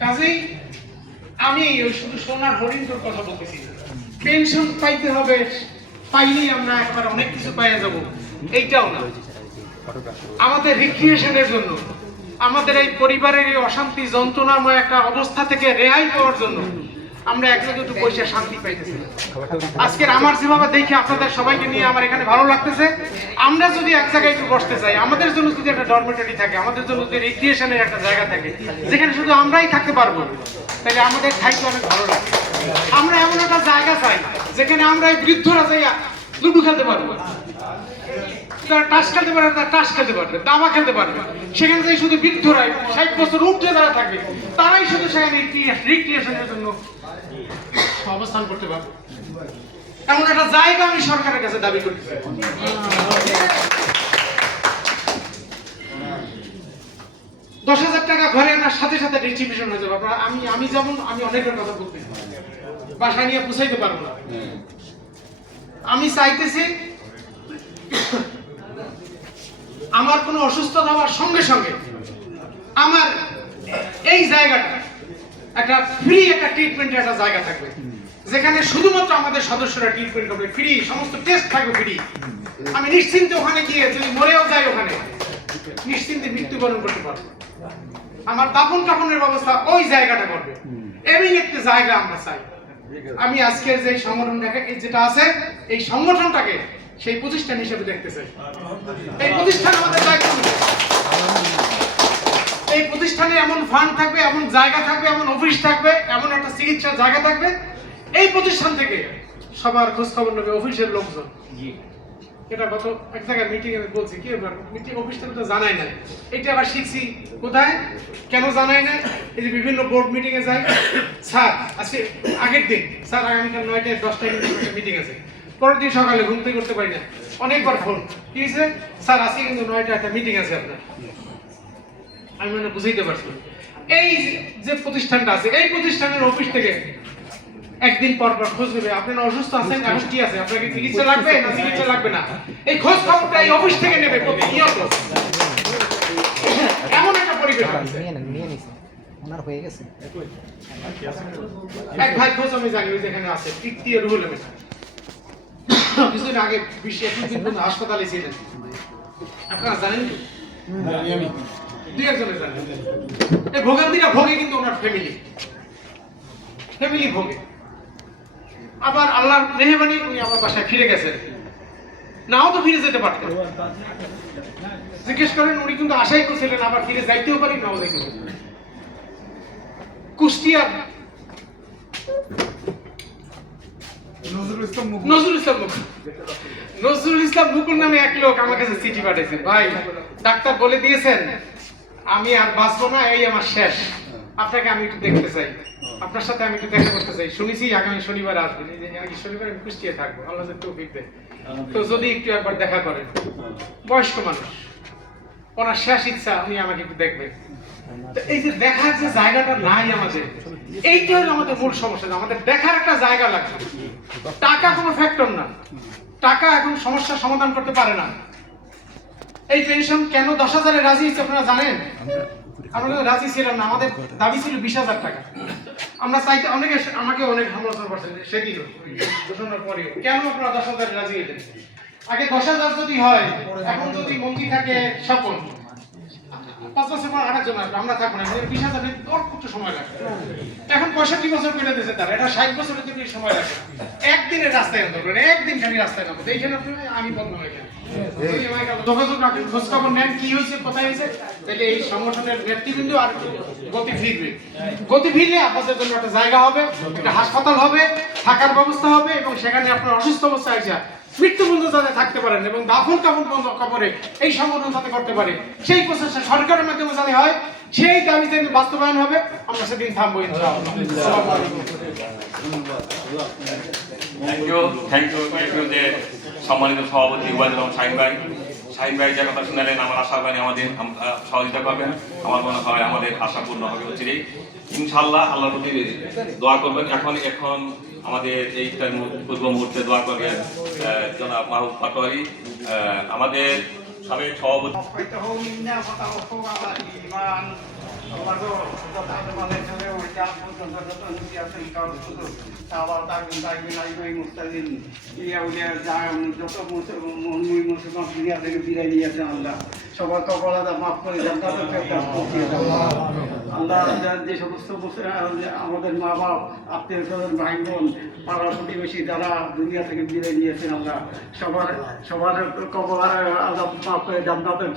কাজেই আমি শুধু সোনার হরিণটার কথা বলতেছি, পেনশন পাইতে হবে, পাইলেই আমরা একবার অনেক কিছু পাইয়া যাব, এইটাও না। আমাদের রিক্রিয়েশনের জন্য, আমাদের এই পরিবারের এই অশান্তি যন্ত্রণাময় একটা অবস্থা থেকে রেহাই পাওয়ার জন্য আমরা এক জায়গায় একটু পয়সা শান্তি পাইতেছি। আজকের আমার যেভাবে দেখে আপনাদের সবাইকে নিয়ে আমার এখানে ভালো লাগতেছে, আমরা যদি এক জায়গায় একটু বসতে চাই, আমাদের জন্য যদি একটা ডরমেটরি থাকে, আমাদের জন্য যদি রিক্রিয়েশনের একটা জায়গা থাকে যেখানে শুধু আমরাই থাকতে পারবো, তাহলে আমাদের খাইতে অনেক ভালো লাগে। আমরা এমন একটা জায়গা চাই যেখানে আমরা এই বৃদ্ধরা যাইয়া লুডু খেলতে পারবো, টাস খেলতে পারবে, টাস খেলতে পারবে, দাবা খেলতে পারবে, সেখানে যাই শুধু বৃদ্ধরাই 60 বছর উঠে যারা থাকবে তারাই শুধু সেখানে রিক্রিয়েশনের জন্য অবস্থান করতে পারবে। এমন একটা জায়গা আমি সরকারের কাছে দাবি করতে চাই। 10,000 টাকা ঘরে আনার সাথে সাথে ডিস্ট্রিবিউশন হয়ে যাবে। আমি যেমন আমি অনেকের কথা বলতেছি, বাসায় নিয়ে পুষাইতে পারবো না। আমি চাইতেছি আমার কোনো অসুস্থতা হওয়ার সঙ্গে সঙ্গে আমার এই জায়গাটা একটা ফ্রি একটা ট্রিটমেন্টের একটা জায়গা থাকবে, যেখানে শুধুমাত্র আমাদের সদস্যরা ট্রিটমেন্ট করবে, ফ্রি, সমস্ত টেস্ট থাকবে ফ্রি। আমি নিশ্চিন্তে ওখানে গিয়ে যদি মরেও যাই ওখানে নিশ্চিন্তে মৃত্যুবরণ করতে পারবো। আমার দাফন কাফনের ব্যবস্থা ওই জায়গাটা করবে, এমন একটা জায়গা আমরা চাই। আমি আজকের যে সংগঠনটাকে যেটা আছে এই সংগঠনটাকে সেই প্রতিষ্ঠান হিসেবে দেখতে চাই। এই প্রতিষ্ঠান আমাদের দায়িত্ব নেবে, এই প্রতিষ্ঠানে এমন ফান্ড থাকবে, এমন জায়গা থাকবে, এমন অফিস থাকবে, এমন একটা চিকিৎসার জায়গা থাকবে, এই প্রতিষ্ঠান থেকে সবার খোঁজ খবর নেবে অফিসের লোকজন। এটা গত এক জায়গায় মিটিং আমি বলছি কি মিটিং অফিস থেকে তো জানাই না, এটা আবার শিখছি কোথায়, কেন জানাই না, এই যে বিভিন্ন বোর্ড মিটিং এ যাই, স্যার আজকে আগের দিন স্যার আগামীকাল 9টায় 10টায় কিন্তু মিটিং আছে, পরের দিন সকালে ঘুম থেকে করতে পারি না, অনেকবার ফোন কি হয়েছে স্যার আজকে কিন্তু 9টায় একটা মিটিং আছে আপনার। আমি মানে বুঝাইতে পারছি এই যে প্রতিষ্ঠানটা আছে এই প্রতিষ্ঠানের অফিস থেকে একদিন পর পর খোঁজ নেবে, আপনারা অসুস্থ আছেন, এখন কি আছে, আপনাকে চিকিৎসা লাগবে না চিকিৎসা লাগবে না, এই খোঁজ খবরটা এই অফিস থেকে নেবে প্রতিনিয়ত। এমন একটা পরিবেশ আছে। ওনার হয়ে গেছে এক ভাই খোঁজ আমি জানি ওই যেখানে আছে তৃতীয় রুহুল আমিন, কিছুদিন আগে 20-21 দিন পর্যন্ত হাসপাতালে ছিলেন, আপনারা জানেন তো? আমি দুই একজনে জানেন। এই ভোগান্তিরা ভোগে কিন্তু ওনার ফ্যামিলি ভোগে। আবার আল্লাহর মেহেরবানি উনি আমার বাসায় ফিরে গেছেন, নাও তো ফিরে যেতে পারতেন। জিজ্ঞেস করেন উনি কিন্তু আশাই করছিলেন আবার ফিরে যাইতেও পারি, নাও যাইতে পারি। কুষ্টিয়ার নজরুল ইসলাম মুকুল নামে এক লোক আমার কাছে চিঠি পাঠিয়েছেন, ভাই ডাক্তার বলে দিয়েছেন আমি আর বাঁচবো না, এই আমার শেষ, আপনাকে আমি একটু দেখতে চাই, আপনার সাথে আমি একটু দেখা করতে চাই, শুনেছি আগামী শনিবার আসবেন, এই যে আগামী শনিবার আমি কুষ্টিয়া থাকবো, আল্লাহ যদি তৌফিক দেয়, তো যদি একটু একবার দেখা করেন, বয়স্ক মানুষ, ওনার শেষ ইচ্ছা উনি আমাকে একটু দেখবেন। এই যে দেখার যে জায়গাটা নাই আমাদের, এইটা হলো আমাদের মূল সমস্যা, আমাদের দেখার একটা জায়গা লাগবে। টাকা কোনো ফ্যাক্টর না, টাকা এখন সমস্যার সমাধান করতে পারে না। এই পেনশন কেন 10,000-এ রাজি হয়েছে আপনারা জানেন? আমরা রাজি ছিলাম না, আমাদের দাবি ছিল 20,000 টাকা। আমরা চাইতে অনেকে আমাকে অনেক সমালোচনা করছেন সেদিন ঘোষণার পরেও, কেন আপনারা 10,000-এ রাজি হয়েছেন? আগে 10,000 যদি হয়, এখন যদি মন্ত্রী থাকে স্বপন 5 বছর পর আরেকজন আসবে, আমরা থাকবো না, 20,000 একটু সময় লাগবে। এখন 65 বছর করে দিয়েছে তারা, এটা 60 বছরের জন্য সময় লাগবে। একদিনের রাস্তায় ধরবেন, একদিন খালি রাস্তায় নামবো, এইখানে আমি বলবো এখানে যোগাযোগ রাখেন, খোঁজ খবর নেন কি হয়েছে কোথায় হয়েছে, তাহলে এই সংগঠনের নেতৃবৃন্দ আর গতি ফিরবে। গতি ফিরলে আপনাদের জন্য একটা জায়গা হবে, একটা হাসপাতাল হবে, থাকার ব্যবস্থা হবে, এবং সেখানে আপনার অসুস্থ অবস্থায় আছে মৃত্যু পর্যন্ত যাতে থাকতে পারেন এবং দাফন কাফন কাপড়ে এই সংগঠন যাতে করতে পারে, সেই প্রচেষ্টা সরকারের মাধ্যমে যাতে হয়, সেই দাবি যেদিন বাস্তবায়ন হবে আমরা সেদিন থামবো ইনশাআল্লাহ। থ্যাংক ইউ যে সম্মানিত সভাপতি ওবায়দুর রহমান শাহিন ভাই যে কথা শুনালেন, আমার আশা করি আমাদের সহযোগিতা করবেন, আমার মনে হয় আমাদের আশা পূর্ণ হবে অচিরেই ইনশাআল্লাহ। আল্লাহর প্রতি দোয়া করবেন। এখন আমাদের এই পূর্ব মুহূর্তে দোয়া করবেন জনাব মাহবুব পাটোয়ারি, আমাদের সাবেক সভাপতি। সবার কপাল মাফ করে আল্লাহ যে সমস্ত আমাদের মা বাপ আত্মীয় স্বজন ভাই বোন পাড়া প্রতিবেশী যারা দুনিয়া থেকে বিদায় নিয়েছেন, আমরা সবার কপাল আজাব মাফ করে জান্নাতের